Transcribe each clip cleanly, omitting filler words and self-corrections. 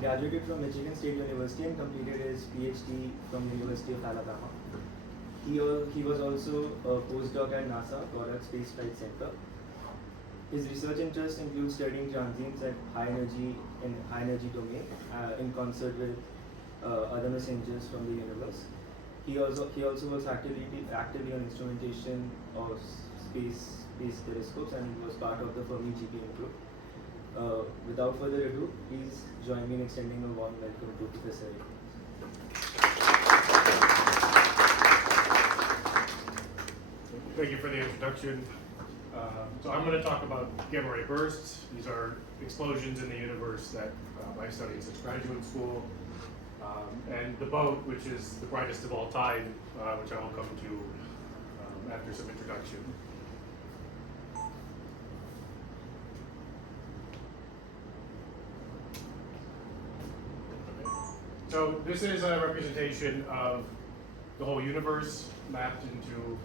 graduated from Michigan State University and completed his PhD from the University of Alabama. He was also a postdoc at NASA, Goddard Space Flight Center. His research interests include studying transients at high energy domain in concert with other messengers from the universe. He also works actively on instrumentation of space telescopes and was part of the Fermi GPM group. Without further ado, please join me in extending a warm welcome to Professor Eric. Thank you for the introduction. So I'm going to talk about gamma ray bursts. These are explosions in the universe that I studied since graduate school. And the boat, which is the brightest of all time, which I will come to after some introduction. So this is a representation of the whole universe mapped into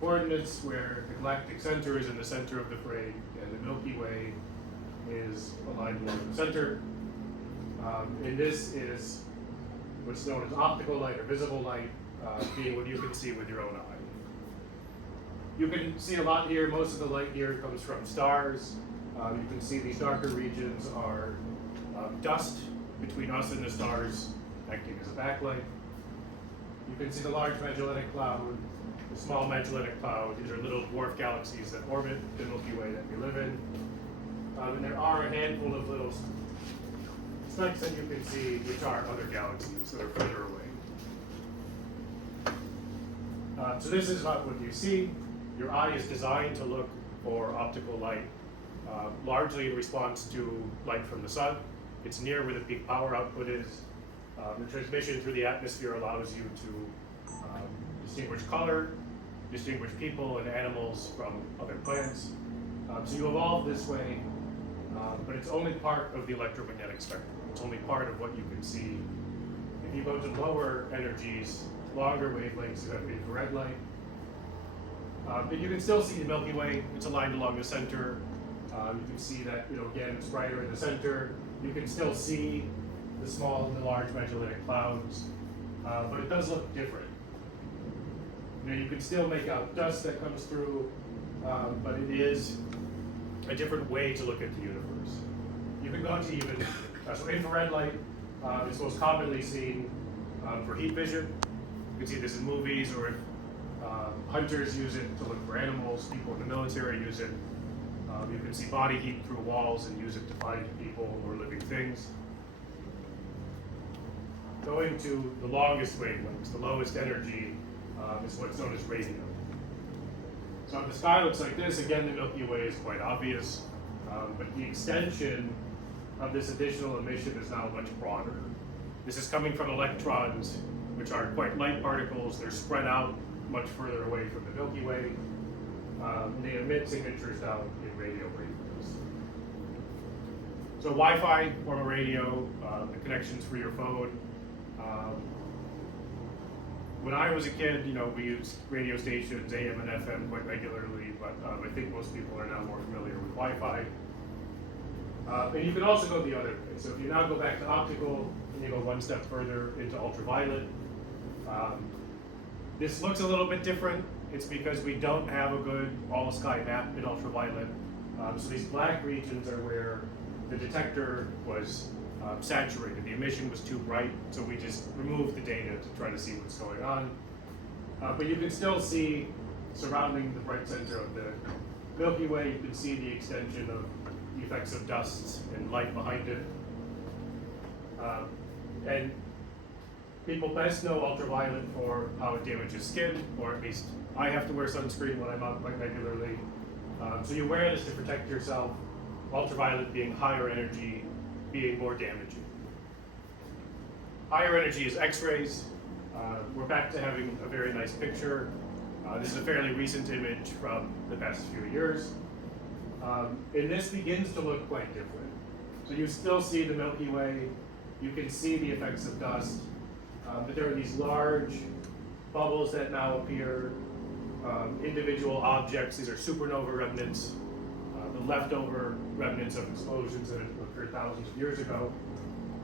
coordinates where the galactic center is in the center of the frame and the Milky Way is aligned along the center. And this is what's known as optical light or visible light, being what you can see with your own eye. You can see a lot here. Most of the light here comes from stars. You can see these darker regions are dust between us and the stars acting as a backlight. You can see the large Magellanic Cloud, the small Magellanic Cloud. These are little dwarf galaxies that orbit the Milky Way that we live in. And there are a handful of little specks that you can see, which are other galaxies that are further away. So this is not what you see. Your eye is designed to look for optical light, largely in response to light from the sun. It's near where the peak power output is. The transmission through the atmosphere allows you to distinguish color, distinguish people and animals from other plants. So you evolve this way, but it's only part of the electromagnetic spectrum. It's only part of what you can see. If you go to lower energies, longer wavelengths, you have infrared light. But you can still see the Milky Way. It's aligned along the center. You can see that, again, it's brighter in the center. You can still see the small and the large Magellanic Clouds, but it does look different. You can still make out dust that comes through, but it is a different way to look at the universe. You can go to even, so infrared light is most commonly seen for heat vision. You can see this in movies, or if hunters use it to look for animals, people in the military use it. You can see body heat through walls and use it to find people or living things. Going to the longest wavelengths, the lowest energy, is what's known as radio. So if the sky looks like this, again, the Milky Way is quite obvious, but the extension of this additional emission is now much broader. This is coming from electrons, which are quite light particles. They're spread out much further away from the Milky Way. They emit signatures down in radio wavelengths. So Wi-Fi form a radio, the connections for your phone. When I was a kid, we used radio stations, AM and FM, quite regularly, but I think most people are now more familiar with Wi-Fi. And you can also go the other way. So if you now go back to optical, and you go one step further into ultraviolet, this looks a little bit different. It's because we don't have a good all-sky map in ultraviolet. So these black regions are where the detector was saturated. The emission was too bright, so we just removed the data to try to see what's going on. But you can still see, surrounding the bright center of the Milky Way, you can see the extension of the effects of dust and light behind it. And people best know ultraviolet for how it damages skin, or at least I have to wear sunscreen when I'm out quite regularly. So you wear this to protect yourself, ultraviolet being higher energy, being more damaging. Higher energy is X-rays. We're back to having a very nice picture. This is a fairly recent image from the past few years. And this begins to look quite different. So you still see the Milky Way. You can see the effects of dust. But there are these large bubbles that now appear, individual objects. These are supernova remnants, the leftover remnants of explosions that have occurred thousands of years ago,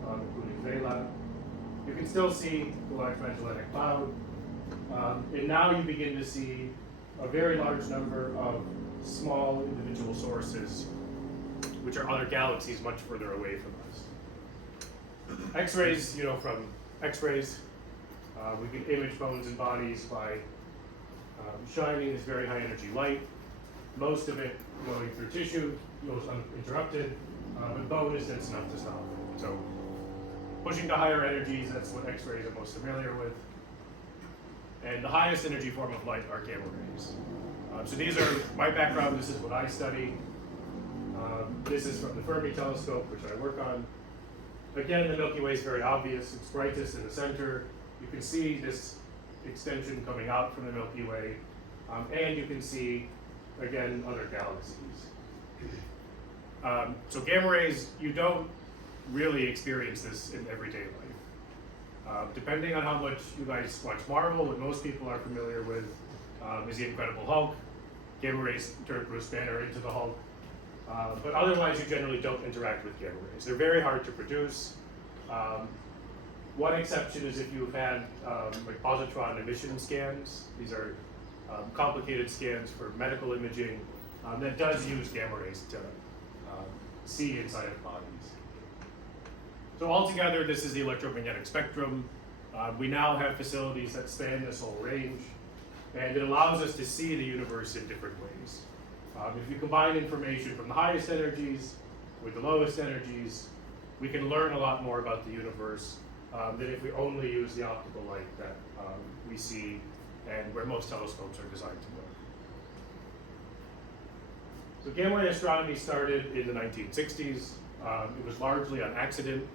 including Vela. You can still see the large magellanic cloud, and now you begin to see a very large number of small individual sources, which are other galaxies much further away from us. X-rays, you know, from X-rays, we can image bones and bodies by shining this very high energy light. Most of it going through tissue goes uninterrupted, but bone is dense enough to stop it. So pushing to higher energies, that's what X-rays are most familiar with. And the highest energy form of light are gamma rays. So these are my background, this is what I study. This is from the Fermi telescope, which I work on. Again, the Milky Way is very obvious. It's brightest in the center. You can see this extension coming out from the Milky Way. And you can see, again, other galaxies. So gamma rays, you don't really experience this in everyday life. Depending on how much you guys watch Marvel, what most people are familiar with is the Incredible Hulk. Gamma rays turn Bruce Banner into the Hulk. But otherwise, you generally don't interact with gamma rays. They're very hard to produce. One exception is if you've had like positron emission scans. These are complicated scans for medical imaging that does use gamma rays to see inside of bodies. So altogether, this is the electromagnetic spectrum. We now have facilities that span this whole range, and it allows us to see the universe in different ways. If you combine information from the highest energies with the lowest energies, we can learn a lot more about the universe than if we only use the optical light that we see and where most telescopes are designed to work. So gamma ray astronomy started in the 1960s. It was largely on accident.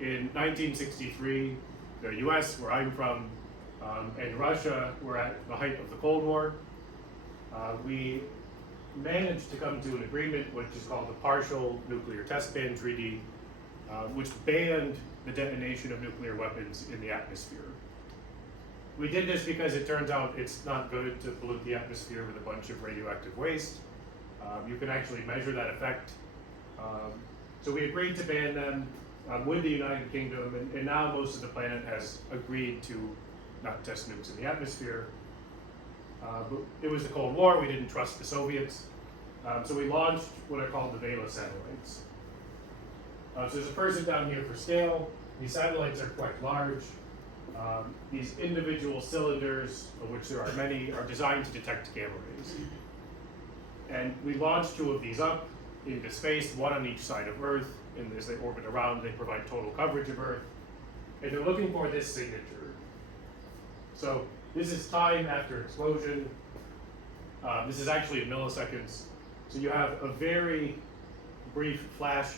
In 1963, the US, where I'm from, and Russia were at the height of the Cold War. We managed to come to an agreement, which is called the Partial Nuclear Test Ban Treaty, which banned the detonation of nuclear weapons in the atmosphere. We did this because it turns out it's not good to pollute the atmosphere with a bunch of radioactive waste. You can actually measure that effect. So we agreed to ban them with the United Kingdom, and now most of the planet has agreed to not test nukes in the atmosphere. But it was the Cold War, we didn't trust the Soviets. So we launched what are called the Vela satellites. So there's a person down here for scale. These satellites are quite large. These individual cylinders, of which there are many, are designed to detect gamma rays. And we launched 2 of these up into space, one on each side of Earth, and as they orbit around, they provide total coverage of Earth. And they're looking for this signature. So this is time after explosion. This is actually in milliseconds. So you have a very brief flash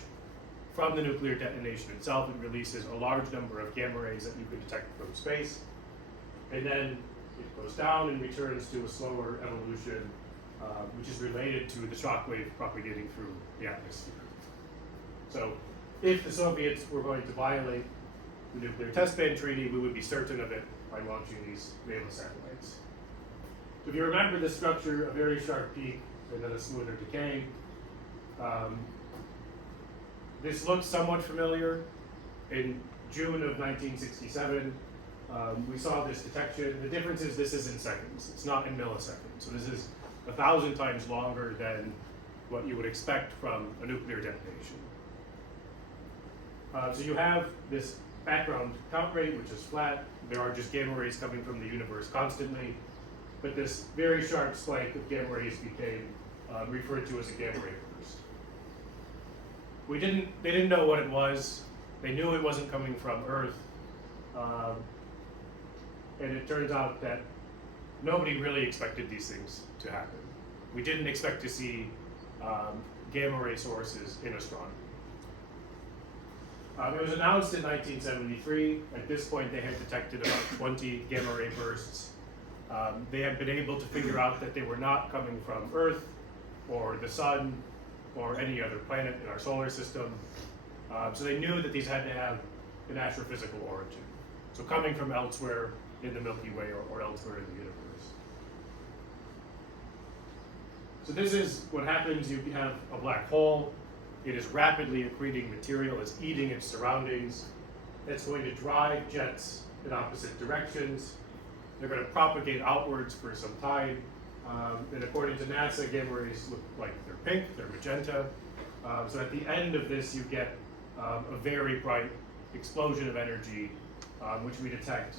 from the nuclear detonation itself. It releases a large number of gamma rays that you can detect from space. And then it goes down and returns to a slower evolution, which is related to the shock wave propagating through the atmosphere. So if the Soviets were going to violate the nuclear test ban treaty, we would be certain of it by launching these Vela satellites. So if you remember the structure, a very sharp peak and then a smoother decay. This looks somewhat familiar. In June of 1967, we saw this detection. The difference is this is in seconds. It's not in milliseconds. So this is 1,000 times longer than what you would expect from a nuclear detonation. So you have this background count rate, which is flat. There are just gamma rays coming from the universe constantly. But this very sharp spike of gamma rays became referred to as a gamma ray burst. They didn't know what it was. They knew it wasn't coming from Earth. And it turns out that nobody really expected these things to happen. We didn't expect to see gamma ray sources in astronomy. It was announced in 1973. At this point, they had detected about 20 gamma ray bursts. They had been able to figure out that they were not coming from Earth or the Sun or any other planet in our solar system. So they knew that these had to have an astrophysical origin. So coming from elsewhere in the Milky Way or elsewhere in the universe. So this is what happens. You have a black hole. it is rapidly accreting material, it's eating its surroundings. It's going to drive jets in opposite directions. They're going to propagate outwards for some time. And according to NASA, gamma rays look like they're pink, they're magenta. So at the end of this, you get a very bright explosion of energy, which we detect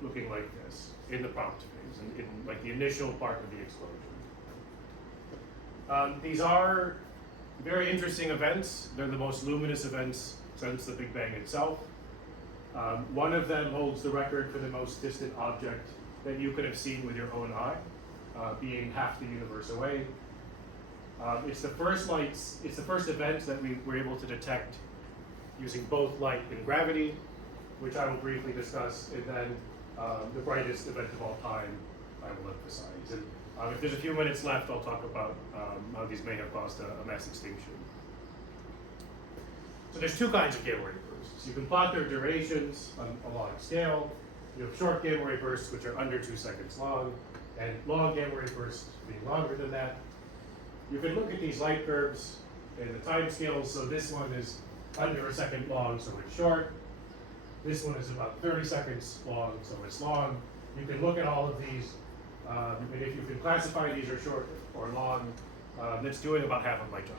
looking like this in the prompt phase, in like the initial part of the explosion. These are very interesting events. They're the most luminous events since the Big Bang itself. One of them holds the record for the most distant object that you could have seen with your own eye, being half the universe away. It's the first event that we were able to detect using both light and gravity, which I will briefly discuss, and then the brightest event of all time I will emphasize. And if there's a few minutes left, I'll talk about how these may have caused a mass extinction. So there's two kinds of gamma ray bursts. You can plot their durations on a log scale. You have short gamma ray bursts, which are under 2 seconds long, and long gamma ray bursts being longer than that. You can look at these light curves and the time scales. So this one is under a second long, so it's short. This one is about 30 seconds long, so it's long. You can look at all of these, and if you can classify these are short or long, that's doing about half of my job.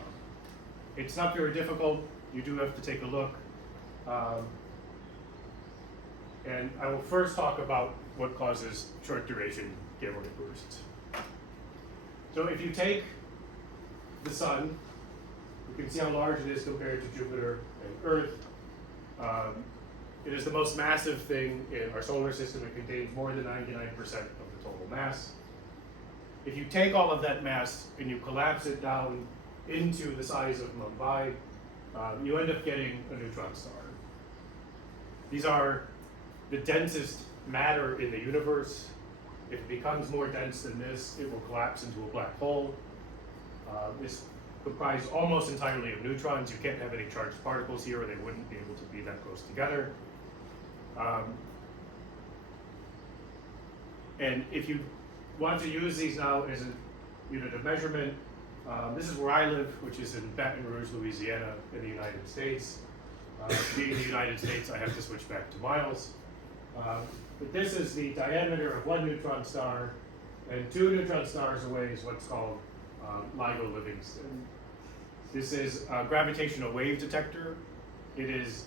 It's not very difficult. You do have to take a look. And I will first talk about what causes short duration gamma ray bursts. So if you take the sun, you can see how large it is compared to Jupiter and Earth. It is the most massive thing in our solar system. It contains more than 99% of the total mass. If you take all of that mass and you collapse it down into the size of Mumbai, you end up getting a neutron star. These are the densest matter in the universe. If it becomes more dense than this, it will collapse into a black hole. It's comprised almost entirely of neutrons. You can't have any charged particles here, or they wouldn't be able to be that close together. And if you want to use these now as a unit of measurement, this is where I live, which is in Baton Rouge, Louisiana, in the United States. Being in the United States, I have to switch back to miles. But this is the diameter of one neutron star, and 2 neutron stars away is what's called LIGO Livingston. This is a gravitational wave detector. It is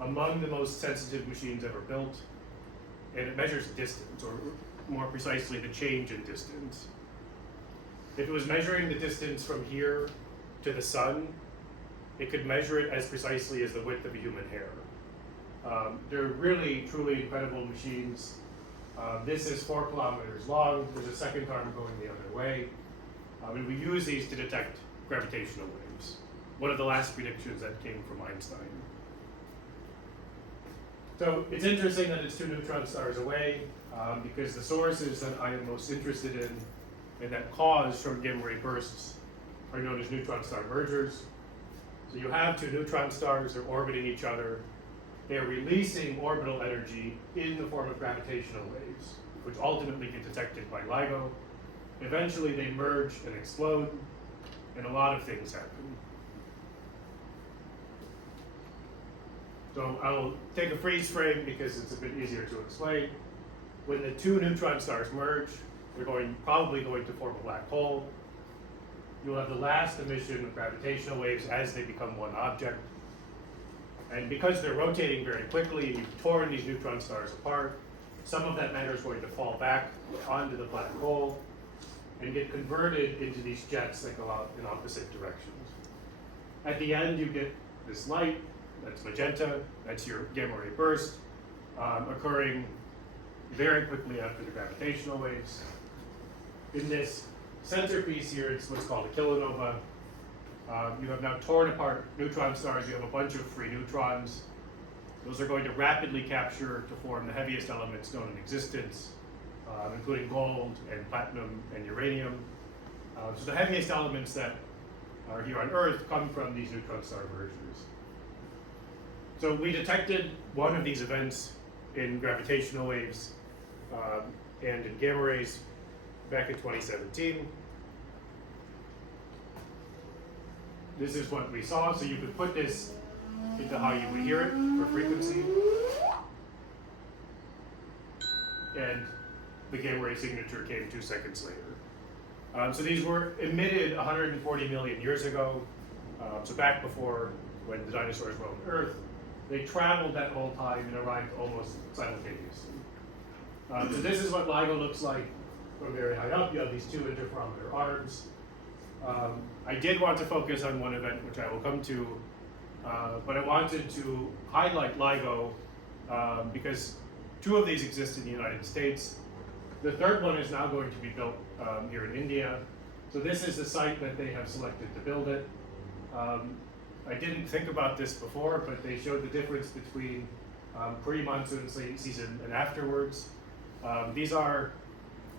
among the most sensitive machines ever built, and it measures distance, or more precisely, the change in distance. If it was measuring the distance from here to the sun, it could measure it as precisely as the width of a human hair. They're really, truly incredible machines. This is 4 kilometers long. There's a second arm going the other way. And we use these to detect gravitational waves. One of the last predictions that came from Einstein. So it's interesting that it's 2 neutron stars away, because the sources that I am most interested in and that cause short gamma ray bursts are known as neutron star mergers. So you have 2 neutron stars, they're orbiting each other. They're releasing orbital energy in the form of gravitational waves, which ultimately get detected by LIGO. Eventually they merge and explode, and a lot of things happen. So I'll take a freeze frame because it's a bit easier to explain. When the 2 neutron stars merge, they're probably going to form a black hole. You'll have the last emission of gravitational waves as they become one object. And because they're rotating very quickly, you've torn these neutron stars apart. Some of that matter is going to fall back onto the black hole and get converted into these jets that go out in opposite directions. At the end, you get this light, that's magenta, that's your gamma ray burst, occurring very quickly after the gravitational waves. In this centerpiece here, it's what's called a kilonova. You have now torn apart neutron stars. You have a bunch of free neutrons. Those are going to rapidly capture to form the heaviest elements known in existence, including gold and platinum and uranium. So the heaviest elements that are here on Earth come from these neutron star mergers. So we detected one of these events in gravitational waves and in gamma rays back in 2017. this is what we saw. So you could put this into how you would hear it for frequency. And the gamma ray signature came 2 seconds later. So these were emitted 140 million years ago, so back before when the dinosaurs roamed Earth. They traveled that whole time and arrived almost simultaneously. So this is what LIGO looks like from very high up. You have these 2 interferometer arms. I did want to focus on one event, which I will come to, but I wanted to highlight LIGO because 2 of these exist in the United States. The third one is now going to be built here in India. So this is the site that they have selected to build it. I didn't think about this before, but they showed the difference between pre-monsoon season and afterwards. These are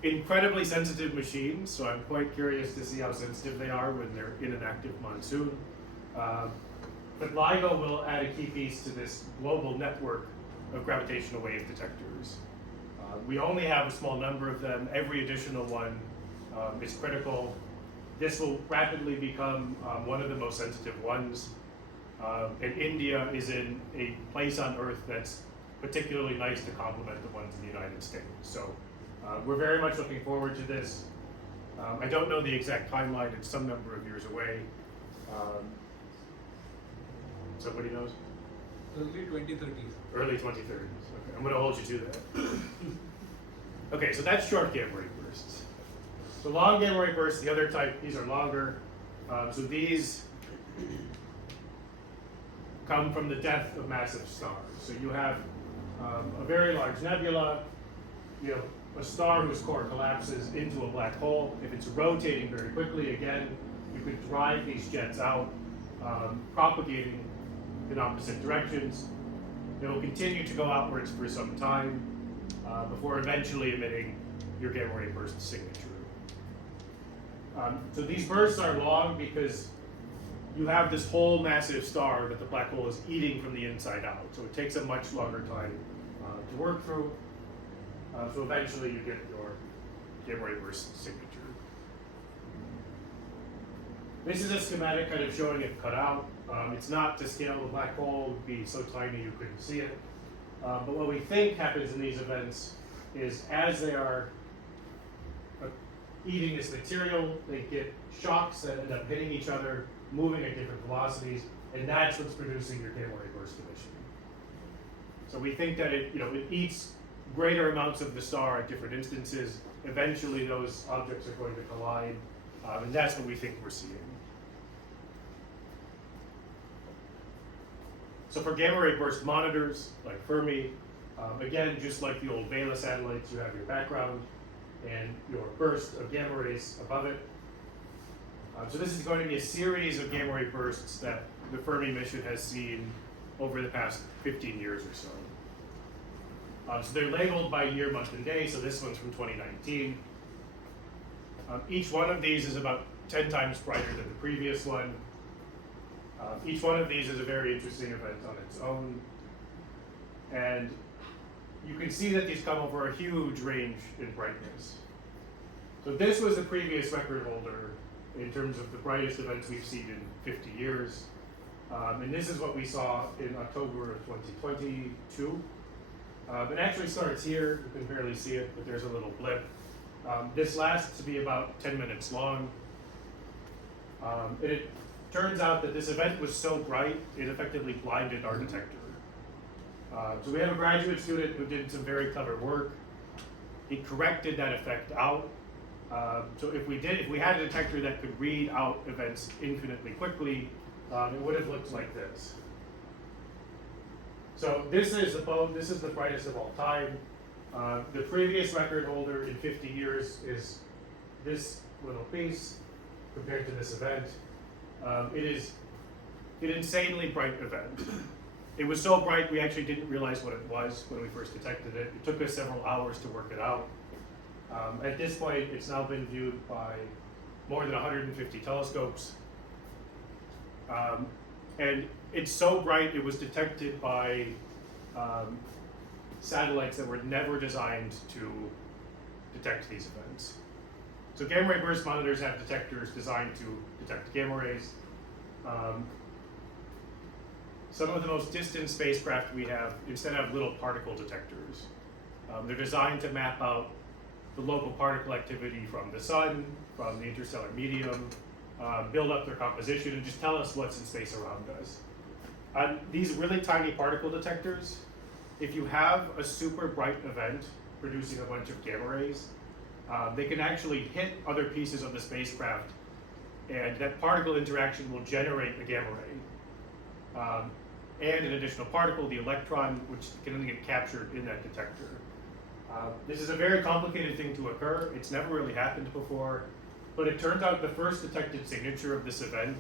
incredibly sensitive machines, so I'm quite curious to see how sensitive they are when they're in an active monsoon. But LIGO will add a key piece to this global network of gravitational wave detectors. We only have a small number of them. Every additional one is critical. This will rapidly become one of the most sensitive ones. And India is in a place on Earth that's particularly nice to complement the ones in the United States. So we're very much looking forward to this. I don't know the exact timeline, it's some number of years away. Somebody knows? Early 2030s. Early 2030s, okay, I'm gonna hold you to that. Okay, so that's short gamma ray bursts. So long gamma ray bursts, the other type, these are longer. So these come from the death of massive stars. So you have a very large nebula, you have a star whose core collapses into a black hole. If it's rotating very quickly, again, you could drive these jets out, propagating in opposite directions. It will continue to go outwards for some time before eventually emitting your gamma ray burst signature. So these bursts are long because you have this whole massive star that the black hole is eating from the inside out. So it takes a much longer time to work through. So eventually you get your gamma ray burst signature. This is a schematic kind of showing it cut out. It's not to scale the black hole, it would be so tiny you couldn't see it. But what we think happens in these events is as they are eating this material, they get shocks that end up hitting each other, moving at different velocities, and that's what's producing your gamma ray burst emission. So we think that it eats greater amounts of the star at different instances. Eventually those objects are going to collide, and that's what we think we're seeing. So for gamma ray burst monitors, like Fermi, again, just like the old Vela satellites, you have your background and your burst of gamma rays above it. So this is going to be a series of gamma ray bursts that the Fermi mission has seen over the past 15 years or so. So they're labeled by year, month, and day, so this one's from 2019. Each one of these is about 10 times brighter than the previous one. Each one of these is a very interesting event on its own. And you can see that these come over a huge range in brightness. So this was the previous record holder in terms of the brightest events we've seen in 50 years. And this is what we saw in October of 2022. It actually starts here, you can barely see it, but there's a little blip. This lasts to be about 10 minutes long. And it turns out that this event was so bright, it effectively blinded our detector. So we have a graduate student who did some very clever work. He corrected that effect out. So if we had a detector that could read out events infinitely quickly, it would have looked like this. So this is the brightest of all time. The previous record holder in 50 years is this little piece compared to this event. It is an insanely bright event. It was so bright we actually didn't realize what it was when we first detected it. It took us several hours to work it out. At this point, it's now been viewed by more than 150 telescopes. And it's so bright it was detected by satellites that were never designed to detect these events. So gamma ray burst monitors have detectors designed to detect gamma rays. Some of the most distant spacecraft we have instead have little particle detectors. They're designed to map out the local particle activity from the sun, from the interstellar medium, build up their composition, and just tell us what's in space around us. These really tiny particle detectors, if you have a super bright event producing a bunch of gamma rays, they can actually hit other pieces of the spacecraft, and that particle interaction will generate a gamma ray. And an additional particle, the electron, which can only get captured in that detector. This is a very complicated thing to occur. It's never really happened before, but it turns out the first detected signature of this event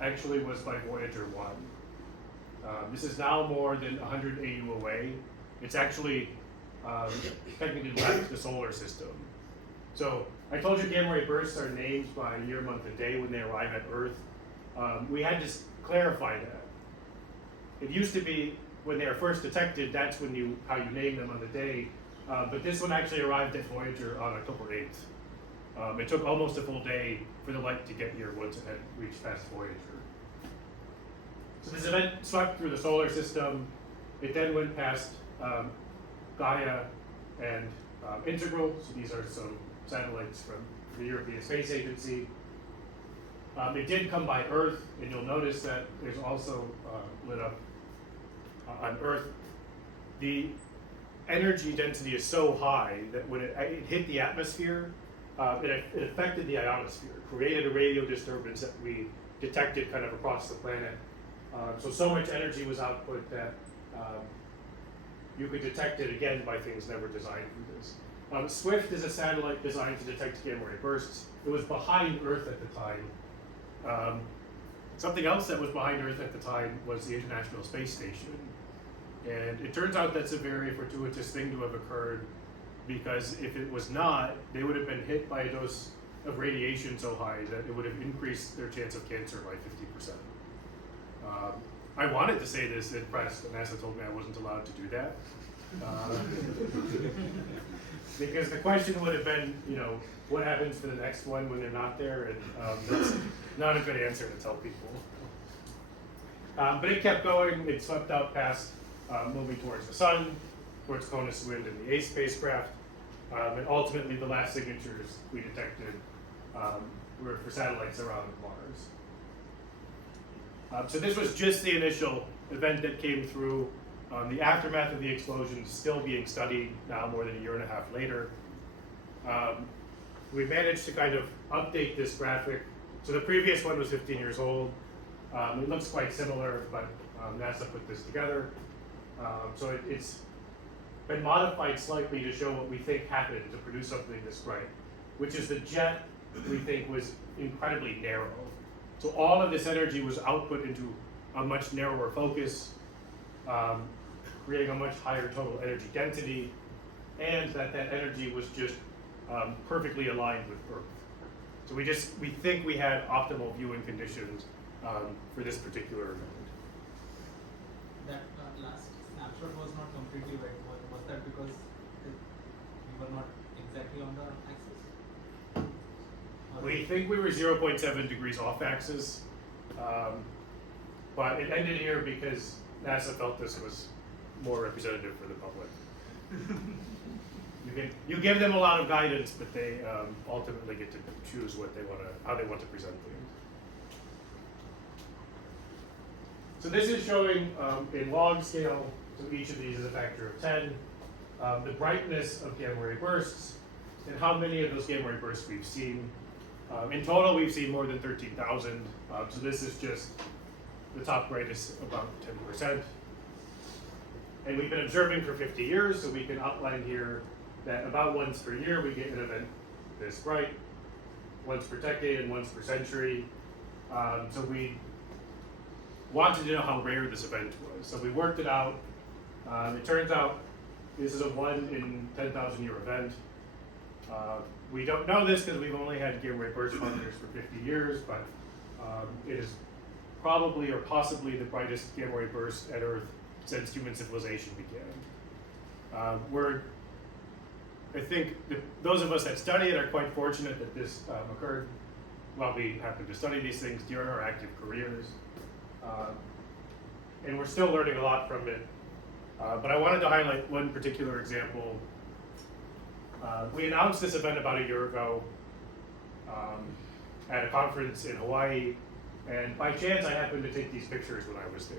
actually was by Voyager 1. This is now more than 100 AU away. It's actually technically left the solar system. So I told you gamma ray bursts are named by year, month, and day when they arrive at Earth. We had to clarify that. It used to be when they were first detected, that's when how you name them on the day. But this one actually arrived at Voyager on October 8th. It took almost a full day for the light to get here once it had reached past Voyager. So this event swept through the solar system. It then went past Gaia and Integral. So these are some satellites from the European Space Agency. It did come by Earth, and you'll notice that there's also lit up on Earth. The energy density is so high that when it hit the atmosphere, it affected the ionosphere, created a radio disturbance that we detected kind of across the planet. So much energy was output that you could detect it again by things never designed for this. SWIFT is a satellite designed to detect gamma ray bursts. It was behind Earth at the time. Something else that was behind Earth at the time was the International Space Station. And it turns out that's a very fortuitous thing to have occurred, because if it was not, they would have been hit by a dose of radiation so high that it would have increased their chance of cancer by 50%. I wanted to say this in press, but NASA told me I wasn't allowed to do that. Because the question would have been, what happens to the next one when they're not there? And that's not a good answer to tell people. But it kept going. It swept out past, moving towards the sun, towards Conus Wind and the ACE spacecraft. And ultimately, the last signatures we detected were for satellites around Mars. So this was just the initial event that came through. The aftermath of the explosion is still being studied now, more than a year and a half later. We managed to kind of update this graphic. So the previous one was 15 years old. It looks quite similar, but NASA put this together. So it's been modified slightly to show what we think happened to produce something this bright, which is the jet we think was incredibly narrow. So all of this energy was output into a much narrower focus, creating a much higher total energy density, and that energy was just perfectly aligned with Earth. So we think we had optimal viewing conditions for this particular event. That last snapshot was not completely right. Was that because we were not exactly on the axis? Or We think we were 0.7 degrees off axis, but it ended here because NASA felt this was more representative for the public. You give them a lot of guidance, but they ultimately get to choose how they want to present things. So this is showing in log scale, so each of these is a factor of 10, the brightness of gamma ray bursts, and how many of those gamma ray bursts we've seen. In total, we've seen more than 13,000, so this is just the top brightest, about 10%. And we've been observing for 50 years, so we can outline here that about once per year we get an event this bright, once per decade and once per century. So we wanted to know how rare this event was. So we worked it out. It turns out this is a 1 in 10,000 year event. We don't know this because we've only had gamma ray burst monitors for 50 years, but it is probably or possibly the brightest gamma ray burst at Earth since human civilization began. I think those of us that study it are quite fortunate that this occurred. while we happen to study these things during our active careers. And we're still learning a lot from it. But I wanted to highlight one particular example. We announced this event about a year ago at a conference in Hawaii, and by chance I happened to take these pictures when I was there.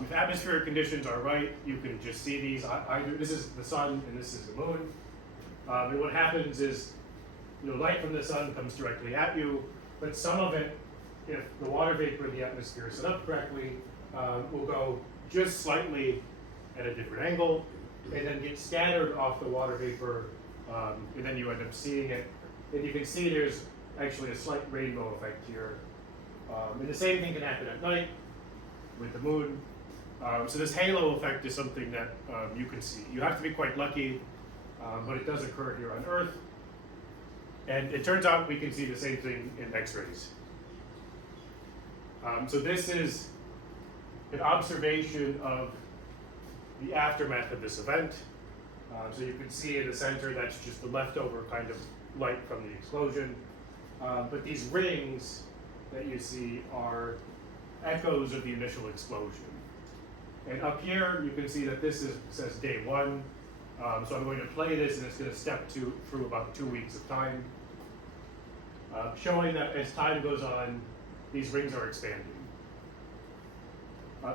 If atmospheric conditions are right, you can just see these. This is the sun and this is the moon. And what happens is, light from the sun comes directly at you, but some of it, if the water vapor in the atmosphere is set up correctly, will go just slightly at a different angle, and then get scattered off the water vapor, and then you end up seeing it. And you can see there's actually a slight rainbow effect here. And the same thing can happen at night with the moon. So this halo effect is something that you can see. You have to be quite lucky, but it does occur here on Earth. And it turns out we can see the same thing in X-rays. So this is an observation of the aftermath of this event. So you can see in the center, that's just the leftover kind of light from the explosion. But these rings that you see are echoes of the initial explosion. And up here, you can see that this says day 1. So I'm going to play this, and it's going to step through about 2 weeks of time, showing that as time goes on, these rings are expanding.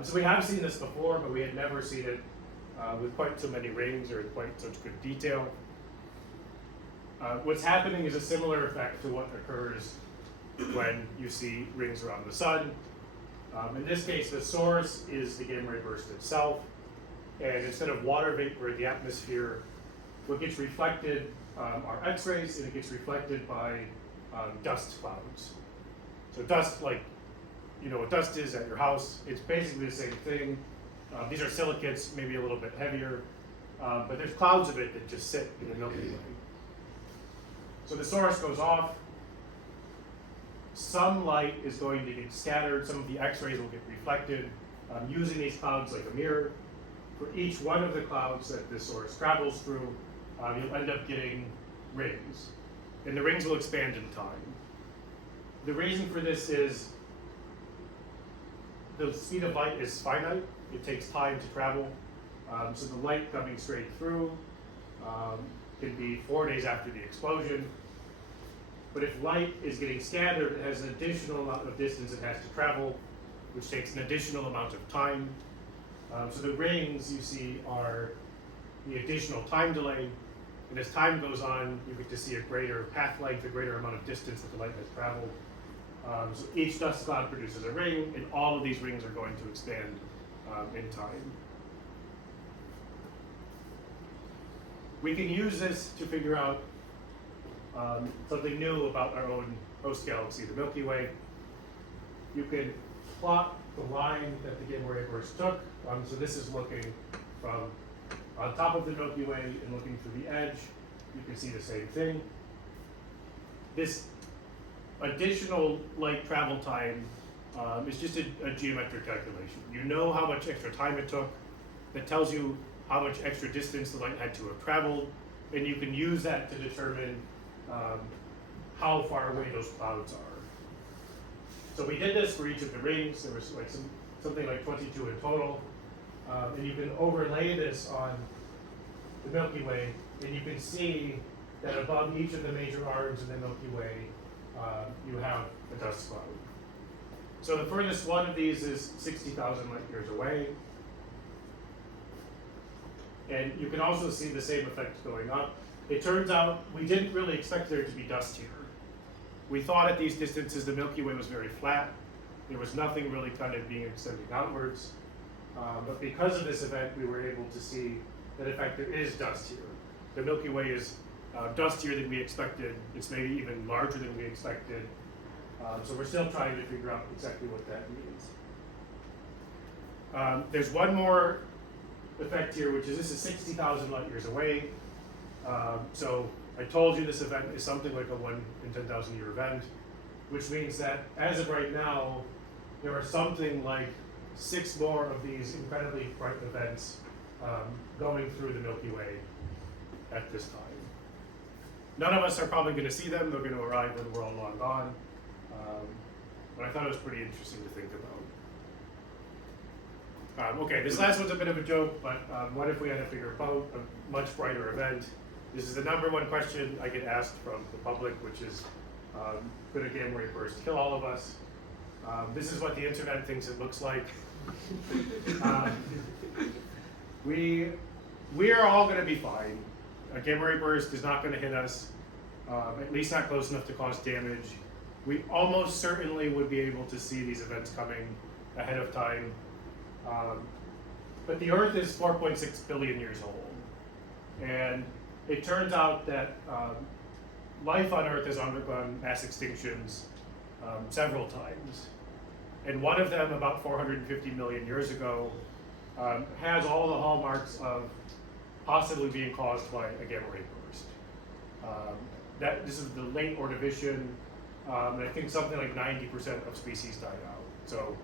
So we have seen this before, but we had never seen it with quite so many rings or in quite such good detail. What's happening is a similar effect to what occurs when you see rings around the sun. In this case, the source is the gamma ray burst itself, and instead of water vapor in the atmosphere, what gets reflected are X-rays, and it gets reflected by dust clouds. So dust, like what dust is at your house, it's basically the same thing. These are silicates, maybe a little bit heavier, but there's clouds of it that just sit in the Milky Way. So the source goes off. Some light is going to get scattered. Some of the X-rays will get reflected using these clouds like a mirror. For each one of the clouds that the source travels through, you'll end up getting rings. And the rings will expand in time. The reason for this is the speed of light is finite. It takes time to travel. So the light coming straight through can be 4 days after the explosion. But if light is getting scattered, it has an additional amount of distance it has to travel, which takes an additional amount of time. So the rings you see are the additional time delay. And as time goes on, you get to see a greater path length, a greater amount of distance that the light has traveled. So each dust cloud produces a ring, and all of these rings are going to expand in time. We can use this to figure out something new about our own host galaxy, the Milky Way. You can plot the line that the gamma ray burst took. So this is looking from on top of the Milky Way and looking through the edge. You can see the same thing. This additional light travel time is just a geometric calculation. You know how much extra time it took. That tells you how much extra distance the light had to have traveled, and you can use that to determine how far away those clouds are. So we did this for each of the rings. There was like something like 22 in total, and you can overlay this on the Milky Way, and you can see that above each of the major arms in the Milky Way, you have a dust cloud. So the furthest one of these is 60,000 light years away. And you can also see the same effect going up. It turns out we didn't really expect there to be dust here. We thought at these distances the Milky Way was very flat. There was nothing really kind of being extending outwards. But because of this event, we were able to see that in fact there is dust here. The Milky Way is dustier than we expected. It's maybe even larger than we expected. So we're still trying to figure out exactly what that means. There's one more effect here, which is this is 60,000 light years away. So I told you this event is something like a 1 in 10,000 year event, which means that as of right now, there are something like 6 more of these incredibly bright events going through the Milky Way at this time. None of us are probably going to see them. They're going to arrive when we're all long gone. But I thought it was pretty interesting to think about. Okay, this last one's a bit of a joke, but what if we had to figure out a much brighter event? This is the #1 question I get asked from the public, which is, could a gamma ray burst kill all of us? This is what the internet thinks it looks like. We are all going to be fine. A gamma ray burst is not going to hit us, at least not close enough to cause damage. We almost certainly would be able to see these events coming ahead of time. But the Earth is 4.6 billion years old. And it turns out that life on Earth has undergone mass extinctions several times. And one of them, about 450 million years ago, has all the hallmarks of possibly being caused by a gamma ray burst. This is the late Ordovician, and I think something like 90% of species died out. So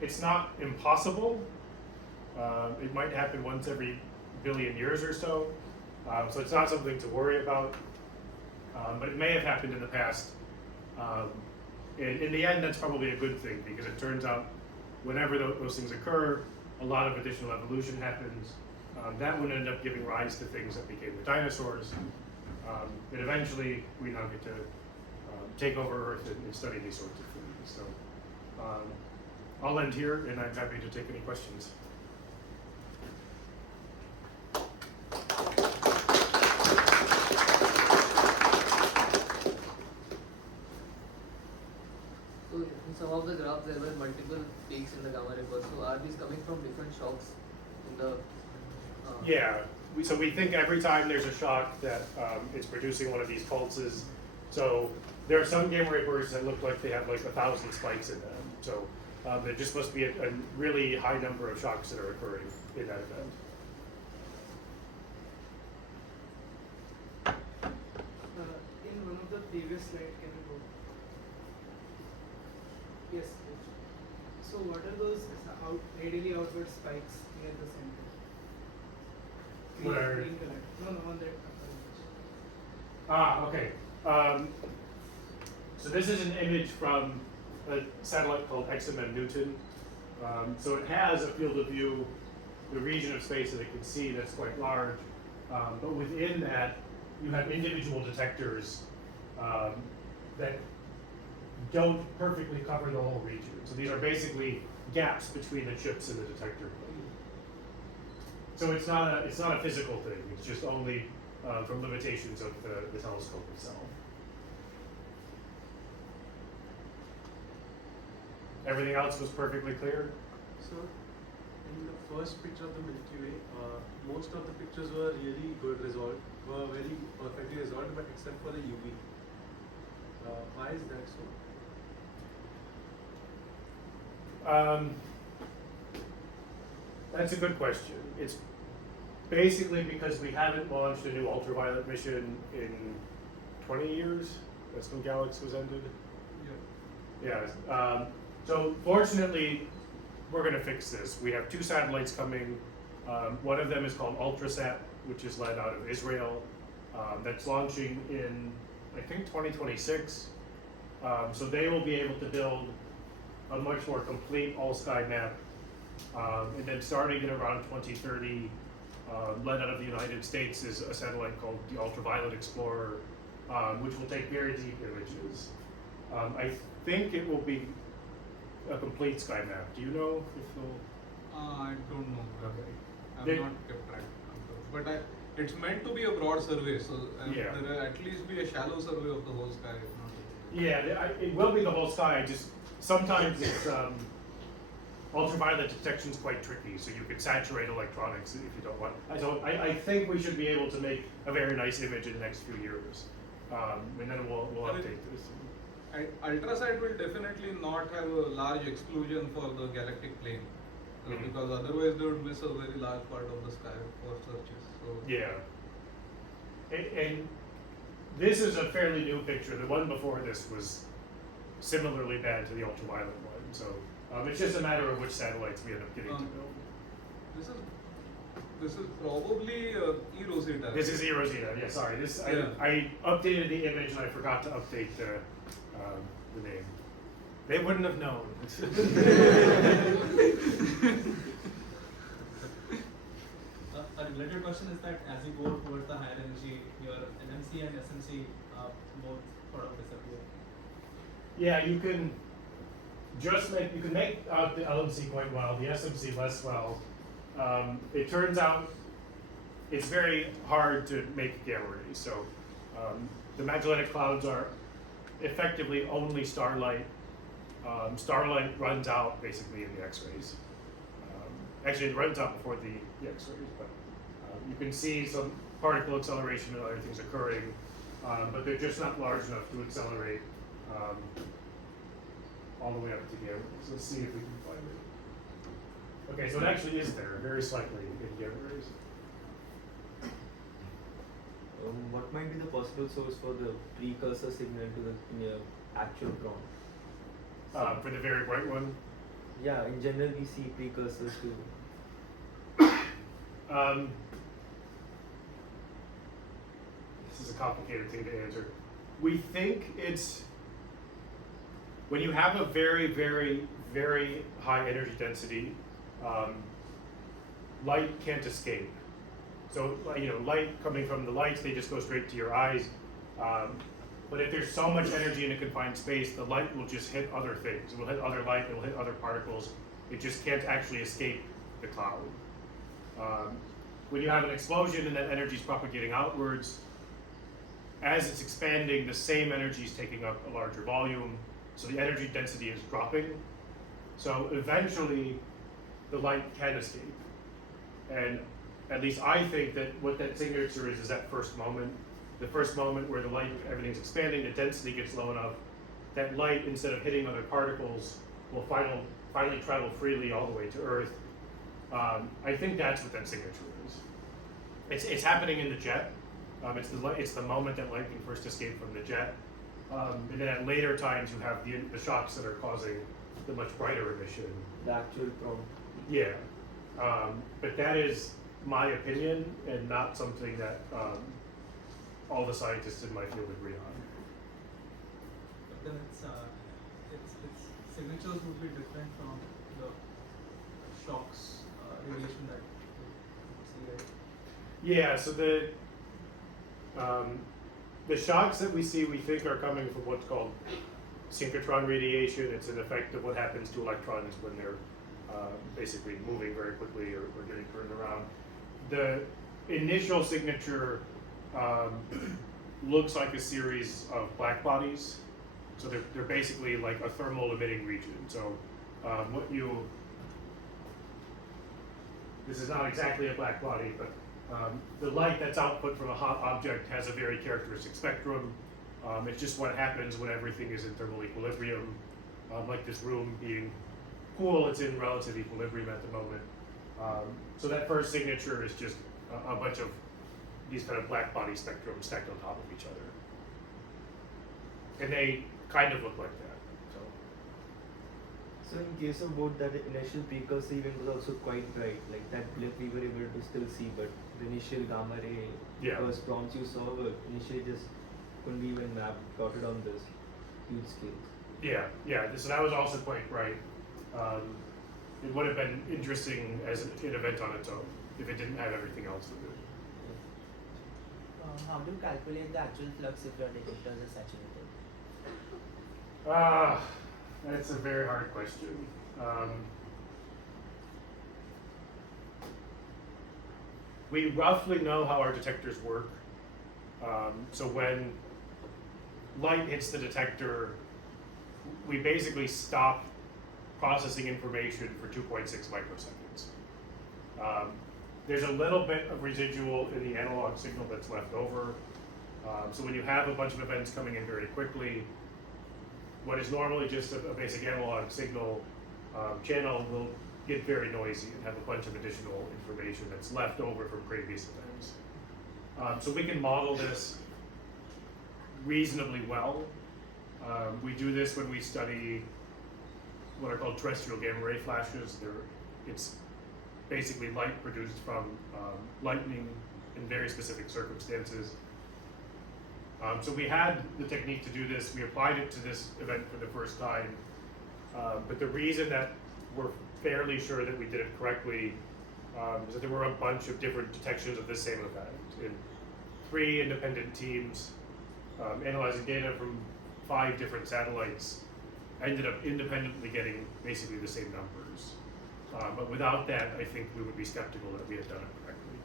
it's not impossible. It might happen once every billion years or so. So it's not something to worry about, but it may have happened in the past. In the end, that's probably a good thing, because it turns out whenever those things occur, a lot of additional evolution happens. That would end up giving rise to things that became the dinosaurs. And eventually, we now get to take over Earth and study these sorts of things. So I'll end here, and I'm happy to take any questions. So in some of the graphs there were multiple peaks in the gamma ray burst. So are these coming from different shocks in the? Yeah. So we think every time there's a shock that it's producing one of these pulses. So there are some gamma ray bursts that look like they have like 1,000 spikes in them. So there just must be a really high number of shocks that are occurring in that event. In one of the previous slides, can you go? Yes. So what are those radially outward spikes near the center? Where? Green color. No, on that upper image. Okay. So this is an image from a satellite called XMM Newton. So it has a field of view, the region of space that it can see that's quite large. But within that, you have individual detectors that don't perfectly cover the whole region. So these are basically gaps between the chips in the detector plate. So it's not a physical thing. It's just only from limitations of the telescope itself. Everything else was perfectly clear? So, in the first picture of the Milky Way, most of the pictures were really good resolved, were very perfectly resolved, but except for the UV. Why is that so? That's a good question. It's basically because we haven't launched a new ultraviolet mission in 20 years. That's when Galaxy was ended. Yeah. So fortunately, we're going to fix this. We have 2 satellites coming. One of them is called Ultrasat, which is led out of Israel. That's launching in, I think, 2026. So they will be able to build a much more complete all-sky map. And then starting in around 2030, led out of the United States, is a satellite called the Ultraviolet Explorer, which will take very deep images. I think it will be a complete sky map. Do you know if they'll? I don't know. Okay. I've They- not kept track. But it's meant to be a broad survey, so Yeah. there will at least be a shallow survey of the whole sky. If not Yeah, it will be the whole sky. Just sometimes it's ultraviolet detection is quite tricky, so you could saturate electronics if you don't want. So I think we should be able to make a very nice image in the next few years, and then we'll update this. Ultrasat will definitely not have a large exclusion for the galactic plane, Mhm. because otherwise they would miss a very large part of the sky for searches. So Yeah. And this is a fairly new picture. The one before this was similarly bad to the ultraviolet one. So it's just a matter of which satellites we end up getting to build. this is This is probably E Rosetta. This is E Rosetta. Yeah, sorry. This Yeah. I updated the image and I forgot to update the name. They wouldn't have known. A related question is that as you go towards the higher energy, your NMC and SMC both sort of disappear. Yeah, you can make out the LMC quite well, the SMC less well. It turns out it's very hard to make gamma rays. So the Magellanic Clouds are effectively only starlight. Starlight runs out basically in the X-rays. Actually, it runs out before the X-rays, but you can see some particle acceleration and other things occurring, but they're just not large enough to accelerate all the way up to gamma rays. Let's see if we can find it. Okay, so it actually is there, very slightly in gamma rays. What might be the possible source for the precursor signal to the actual prompt? For the very bright one. Yeah, in general we see precursors to. This is a complicated thing to answer. We think it's when you have a very, very, very high energy density, light can't escape. So, light coming from the lights, they just go straight to your eyes. But if there's so much energy in a confined space, the light will just hit other things. It will hit other light, it will hit other particles. It just can't actually escape the cloud. When you have an explosion and that energy is propagating outwards, as it's expanding, the same energy is taking up a larger volume, so the energy density is dropping. So eventually, the light can escape. And at least I think that what that signature is that first moment. The first moment where the light, everything's expanding, the density gets low enough, that light, instead of hitting other particles, will finally travel freely all the way to Earth. I think that's what that signature is. It's happening in the jet. It's the moment that light can first escape from the jet. And then at later times you have the shocks that are causing the much brighter emission. The actual prompt. Yeah. But that is my opinion and not something that all the scientists in my field agree on. But then its signatures would be different from the shocks radiation that we see, right? Yeah, so the shocks that we see, we think are coming from what's called synchrotron radiation. It's an effect of what happens to electrons when they're basically moving very quickly or getting turned around. The initial signature looks like a series of black bodies. So they're basically like a thermal emitting region. So this is not exactly a black body, but the light that's output from a hot object has a very characteristic spectrum. It's just what happens when everything is in thermal equilibrium. Like this room being cool, it's in relative equilibrium at the moment. So that first signature is just a bunch of these kind of black body spectrums stacked on top of each other. And they kind of look like that. So in case of both, that initial precursor event was also quite bright, like that blip we were able to still see, but the initial gamma ray first prompts you saw were initially just couldn't be even mapped, plotted on this huge scale. Yeah. So that was also quite bright. It would have been interesting as an event on its own if it didn't have everything else with it. How do you calculate the actual flux if your detectors are saturated? That's a very hard question. We roughly know how our detectors work. So when light hits the detector, we basically stop processing information for 2.6 microseconds. There's a little bit of residual in the analog signal that's left over. So when you have a bunch of events coming in very quickly, what is normally just a basic analog signal channel will get very noisy and have a bunch of additional information that's left over from previous events. So we can model this reasonably well. We do this when we study what are called terrestrial gamma ray flashes. It's basically light produced from lightning in very specific circumstances. So we had the technique to do this. We applied it to this event for the first time. But the reason that we're fairly sure that we did it correctly is that there were a bunch of different detections of this same event in 3 independent teams analyzing data from 5 different satellites. Ended up independently getting basically the same numbers. But without that, I think we would be skeptical that we had done it correctly.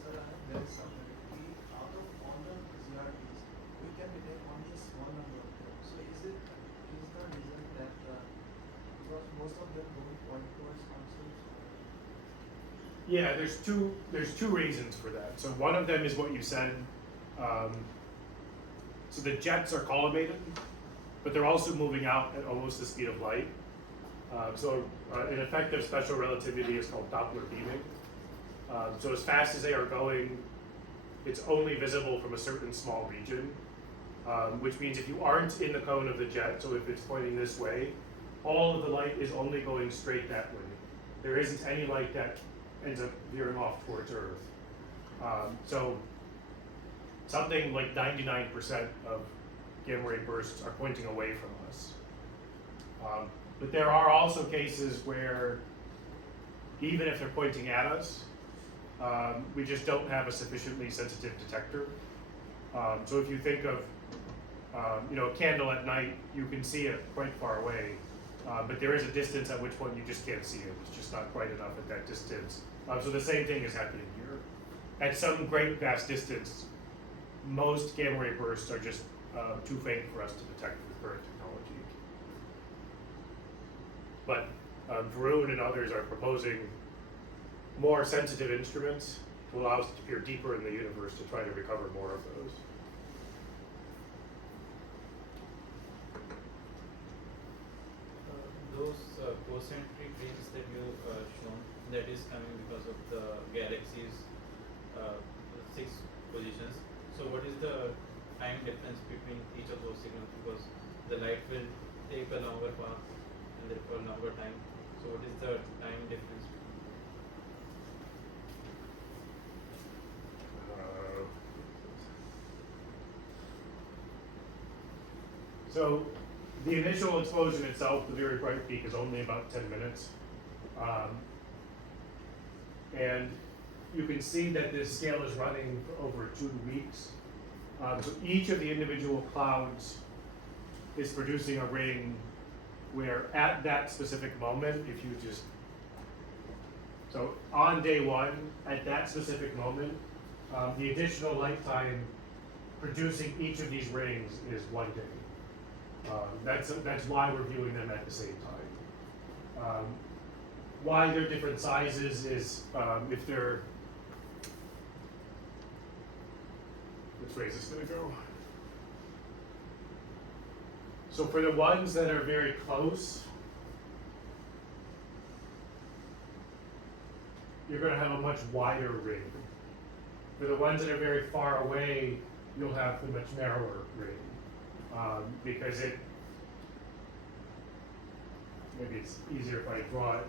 Sir, there is something. Out of all the GRBs, we can detect only a small number of them. So is the reason that because most of them don't point towards concepts? Yeah, there's two reasons for that. So one of them is what you said. So the jets are collimated, but they're also moving out at almost the speed of light. An effect of special relativity is called Doppler beaming. So as fast as they are going, it's only visible from a certain small region, which means if you aren't in the cone of the jet, so if it's pointing this way, all of the light is only going straight that way. There isn't any light that ends up veering off towards Earth. So something like 99% of gamma ray bursts are pointing away from us. But there are also cases where even if they're pointing at us, we just don't have a sufficiently sensitive detector. So if you think of a candle at night, you can see it quite far away, but there is a distance at which point you just can't see it. It's just not quite enough at that distance. So the same thing is happening here. At some great vast distance, most gamma ray bursts are just too faint for us to detect with current technology. But Varun and others are proposing more sensitive instruments to allow us to peer deeper in the universe to try to recover more of those. Those concentric rings that you shown, that is coming because of the galaxy's 6 positions. So what is the time difference between each of those signals? Because the light will take a longer path and therefore longer time. So what is the time difference? So the initial explosion itself, the very bright peak, is only about 10 minutes. And you can see that this scale is running for over 2 weeks. So each of the individual clouds is producing a ring where at that specific moment, if you just, so on day 1, at that specific moment, the additional light time producing each of these rings is 1 day. That's why we're viewing them at the same time. Why they're different sizes is if they're, which way is this going to go? So for the ones that are very close, you're going to have a much wider ring. For the ones that are very far away, you'll have a much narrower ring. Because maybe it's easier if I draw it.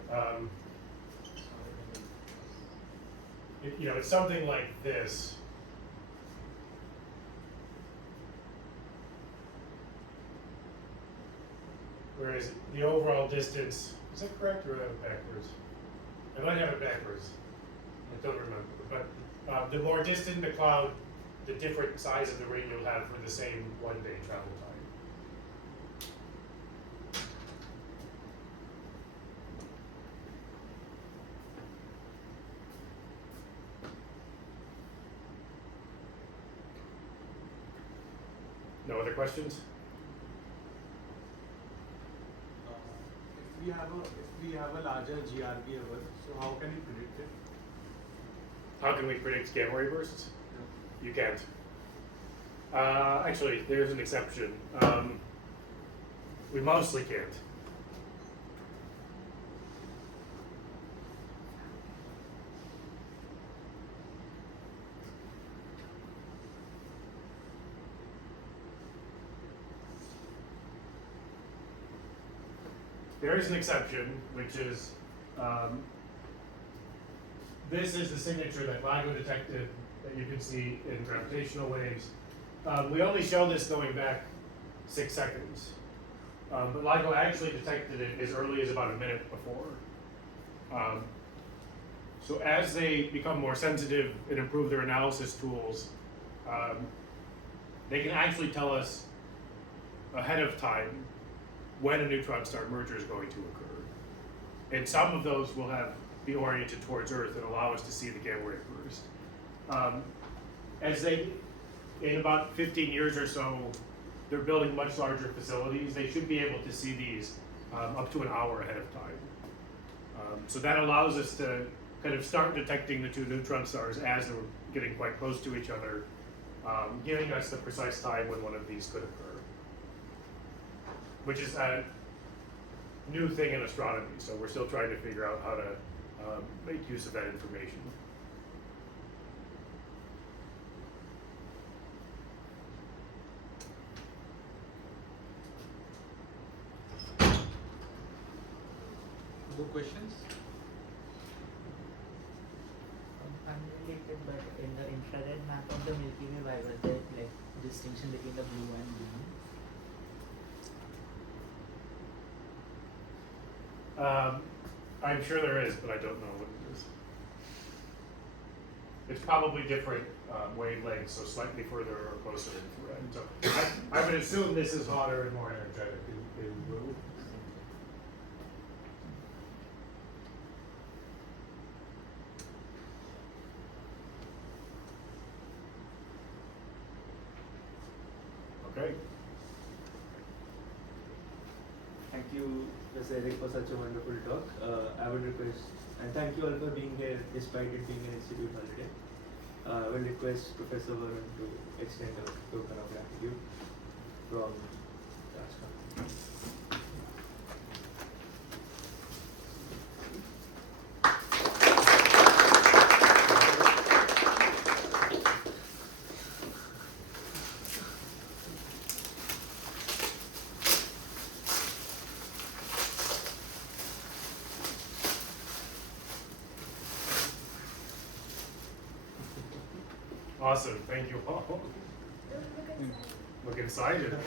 It's something like this. Whereas the overall distance, is that correct or do I have it backwards? I might have it backwards. I don't remember. But the more distant the cloud, the different size of the ring you'll have for the same 1-day travel time. No other questions? If we have a larger GRB ever, so how can we predict it? How can we predict gamma ray bursts? You can't. Actually, there's an exception. We mostly can't. there is an exception, which is this is the signature that LIGO detected that you can see in gravitational waves. We only show this going back 6 seconds, but LIGO actually detected it as early as about a minute before. So as they become more sensitive and improve their analysis tools, they can actually tell us ahead of time when a neutron star merger is going to occur. And some of those will be oriented towards Earth and allow us to see the gamma ray burst. As they, in about 15 years or so, they're building much larger facilities. They should be able to see these up to an hour ahead of time. So that allows us to kind of start detecting the two neutron stars as they're getting quite close to each other, giving us the precise time when one of these could occur, which is a new thing in astronomy. So we're still trying to figure out how to make use of that information. More questions? Unrelated, but in the infrared map of the Milky Way, why was there like distinction between the blue and green? I'm sure there is, but I don't know what it is. It's probably different wavelengths, so slightly further or closer infrared. So I would assume this is hotter and more energetic in blue. Okay. Thank you, Professor Eric, for such a wonderful talk. I would request, and thank you all for being here despite it being an institute holiday. I will request Professor Varun to extend a token of gratitude from Rajasthan. Awesome, thank you all. Look excited.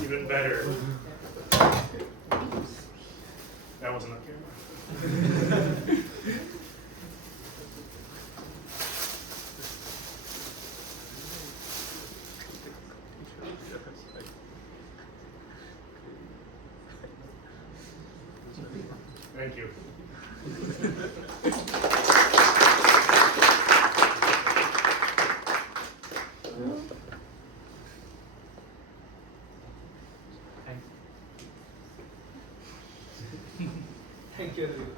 Even better. That wasn't on camera. Thank you. Thank you, everyone.